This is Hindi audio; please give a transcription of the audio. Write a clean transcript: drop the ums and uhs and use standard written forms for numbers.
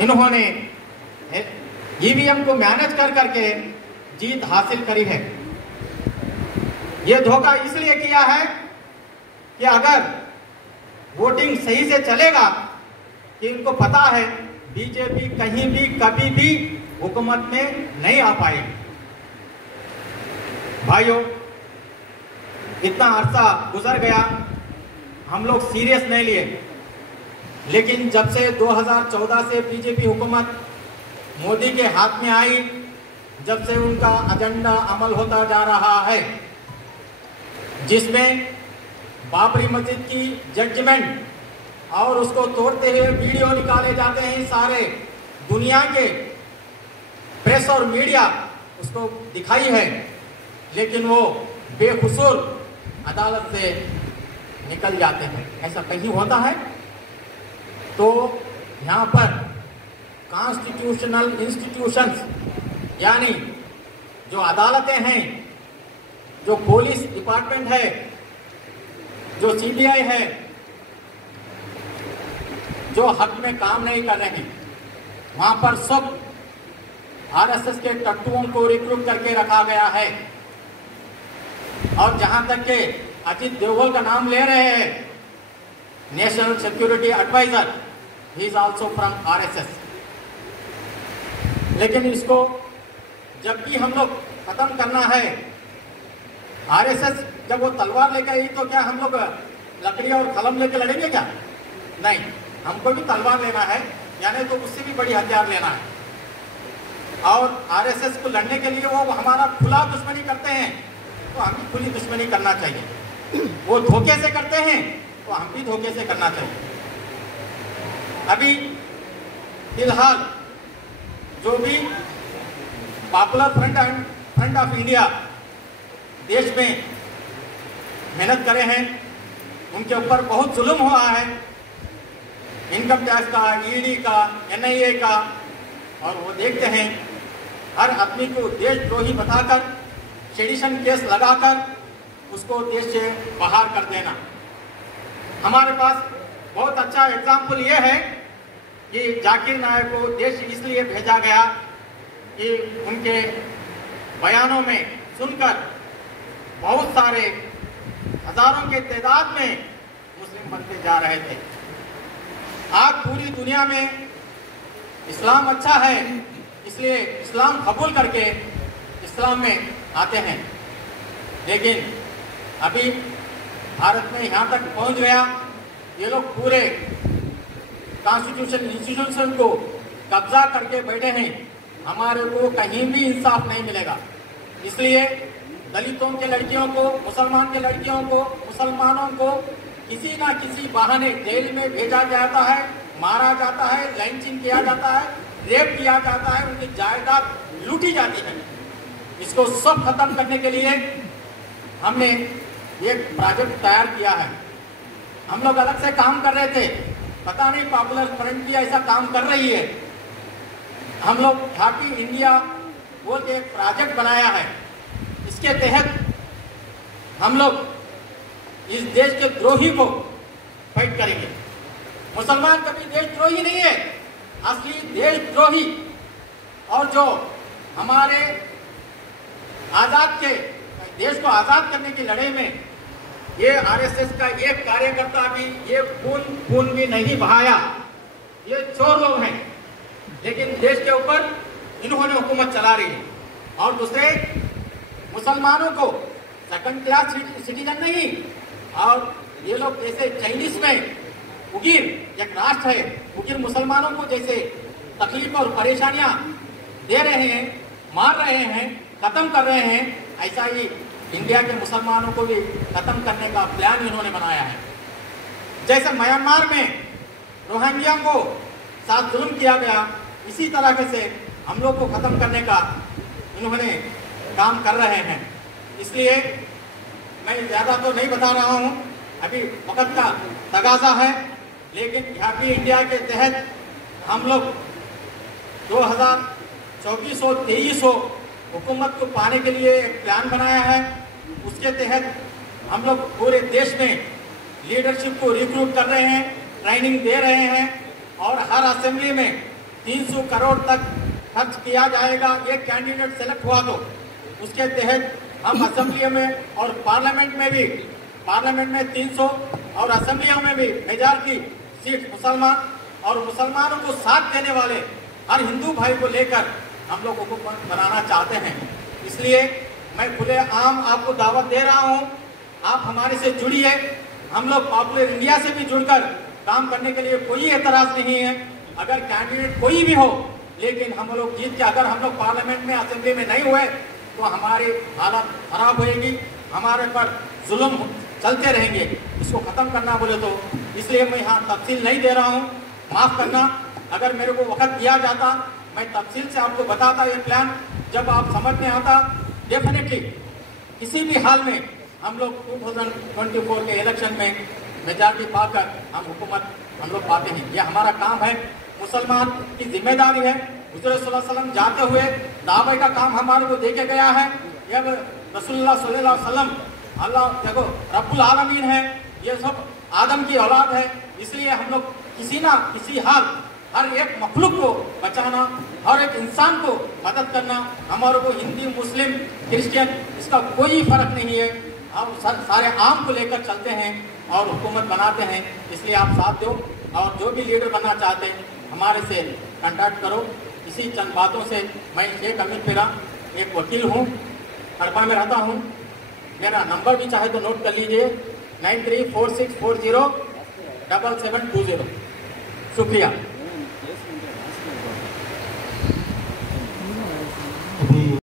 इन्होंने ईवीएम को मैनेज कर करके जीत हासिल करी है। ये धोखा इसलिए किया है कि अगर वोटिंग सही से चलेगा कि इनको पता है बीजेपी कहीं भी कभी भी हुकूमत में नहीं आ पाएगी। भाइयों, इतना अरसा गुजर गया, हम लोग सीरियस नहीं लिए, लेकिन जब से 2014 से बीजेपी हुकूमत मोदी के हाथ में आई, जब से उनका एजेंडा अमल होता जा रहा है, जिसमें बाबरी मस्जिद की जजमेंट और उसको तोड़ते हुए वीडियो निकाले जाते हैं, सारे दुनिया के प्रेस और मीडिया उसको दिखाई है, लेकिन वो बेकसूर अदालत से निकल जाते हैं। ऐसा कहीं होता है? तो यहाँ पर कॉन्स्टिट्यूशनल इंस्टीट्यूशंस यानी जो अदालतें हैं, जो पुलिस डिपार्टमेंट है, जो सीबीआई है, जो हक में काम नहीं कर रहे हैं, वहां पर सब आरएसएस के टट्टुओं को रिक्रूट करके रखा गया है। और जहां तक के अजीत डोभाल का नाम ले रहे हैं, national security advisor, he is also from RSS. लेकिन इसको जब भी हम लोग खत्म करना है, आरएसएस जब वो तलवार लेकर आई तो क्या हम लोग लकड़ी और कलम लेकर लड़ेंगे क्या? नहीं, हमको भी तलवार लेना है, यानी तो उससे भी बड़ी हथियार लेना है। और आरएसएस को लड़ने के लिए वो हमारा खुला दुश्मनी करते हैं, तो हम भी खुली दुश्मनी करना चाहिए। वो धोखे से करते हैं तो हम भी धोखे से करना चाहिए। अभी फिलहाल जो भी पॉपुलर फ्रंट ऑफ इंडिया देश में मेहनत करे हैं, उनके ऊपर बहुत जुल्म हुआ है, इनकम टैक्स का, ईडी का, एनआईए का, और वो देखते हैं हर आदमी को देशद्रोही बताकर, सेडिशन केस लगाकर उसको देश से बाहर कर देना। हमारे पास बहुत अच्छा एग्जाम्पल ये है कि जाकिर नायक को देश इसलिए भेजा गया कि उनके बयानों में सुनकर बहुत सारे हजारों के तादाद में मुस्लिम बनते जा रहे थे। आज पूरी दुनिया में इस्लाम अच्छा है, इसलिए इस्लाम कबूल करके इस्लाम में आते हैं। लेकिन अभी भारत में यहाँ तक पहुँच गया, ये लोग पूरे कॉन्स्टिट्यूशन इंस्टीट्यूशन को कब्जा करके बैठे हैं। हमारे को कहीं भी इंसाफ नहीं मिलेगा। इसलिए दलितों के लड़कियों को, मुसलमान के लड़कियों को, मुसलमानों को किसी ना किसी बहाने जेल में भेजा जाता है, मारा जाता है, लाइंचिंग किया जाता है, रेप किया जाता है, उनकी जायदाद लूटी जाती है। इसको सब खत्म करने के लिए हमने एक प्रोजेक्ट तैयार किया है। हम लोग अलग से काम कर रहे थे, पता नहीं पॉपुलर फ्रंट भी ऐसा काम कर रही है। हम लोग हैप्पी इंडिया बोल के एक प्रोजेक्ट बनाया है। इसके तहत हम लोग इस देश के द्रोही को फाइट करेंगे। मुसलमान कभी देशद्रोही नहीं है, असली देशद्रोही। और जो हमारे आजाद के देश को आजाद करने की लड़ाई में ये आरएसएस का एक कार्यकर्ता भी ये खून भी नहीं बहाया। ये चोर लोग हैं, लेकिन देश के ऊपर इन्होंने हुकूमत चला रही है। और दूसरे मुसलमानों को सेकंड क्लास सिटीजन नहीं, और ये लोग जैसे चाइनीज में उगिर एक राष्ट्र है, उगिर मुसलमानों को जैसे तकलीफ और परेशानियां दे रहे हैं, मार रहे हैं, खत्म कर रहे हैं, ऐसा ही इंडिया के मुसलमानों को भी खत्म करने का प्लान इन्होंने बनाया है। जैसे म्यांमार में रोहिंग्या को साथ जुल्म किया गया, इसी तरह से हम लोग को खत्म करने का इन्होंने काम कर रहे हैं। इसलिए मैं ज़्यादा तो नहीं बता रहा हूँ, अभी वक्त का तगाजा है। लेकिन हैप्पी इंडिया के तहत हम लोग 2024-23 हुकूमत को पाने के लिए एक प्लान बनाया है। उसके तहत हम लोग पूरे देश में लीडरशिप को रिक्रूट कर रहे हैं, ट्रेनिंग दे रहे हैं, और हर असेंबली में 300 करोड़ तक खर्च किया जाएगा एक कैंडिडेट सेलेक्ट हुआ तो। उसके तहत हम असेंबली में और पार्लियामेंट में 300 और असेंबलियों में भी मेजॉरिटी सीट मुसलमान और मुसलमानों को साथ देने वाले हर हिंदू भाई को लेकर हम लोग हुकूमत बनाना चाहते हैं। इसलिए मैं खुले आम आपको दावत दे रहा हूं, आप हमारे से जुड़िए। हम लोग पॉपुलर इंडिया से भी जुड़कर काम करने के लिए कोई एतराज नहीं है। अगर कैंडिडेट कोई भी हो, लेकिन हम लोग जीत के अगर हम लोग पार्लियामेंट में असेंबली में नहीं हुए तो हमारी हालत खराब होएगी, हमारे पर जुल्म चलते रहेंगे। इसको खत्म करना बोले तो इसलिए मैं यहाँ तफसील नहीं दे रहा हूँ, माफ करना। अगर मेरे को वक्त दिया जाता मैं तफसील से आपको बताता ये प्लान, जब आप समझ में आता। डेफिनेटली किसी भी हाल में हम लोग 2024 के इलेक्शन में मेजॉरिटी पाकर हम लोग पाते हैं। ये हमारा काम है, मुसलमान की जिम्मेदारी है। हुज़ूर सल्लल्लाहु अलैहि वसल्लम जाते हुए दावे का काम हमारे को देके गया है। जब रसूलुल्लाह सल्लल्लाहु अलैहि वसल्लम अल्लाह देखो रब्बुल आलमीन है, ये सब आदम की औलाद है। इसलिए हम लोग किसी ना किसी हाल हर एक मखलूक को बचाना, हर एक इंसान को मदद करना, हमारे को हिंदू मुस्लिम क्रिश्चियन इसका कोई फर्क नहीं है। हम सारे आम को लेकर चलते हैं और हुकूमत बनाते हैं। इसलिए आप साथ दो और जो भी लीडर बनना चाहते हैं हमारे से कांटेक्ट करो। इसी चंद बातों से मैं शेख अमीर पेरा एक वकील हूँ, हड़पा में रहता हूँ। मेरा नंबर भी चाहे तो नोट कर लीजिए 9346407720। शुक्रिया।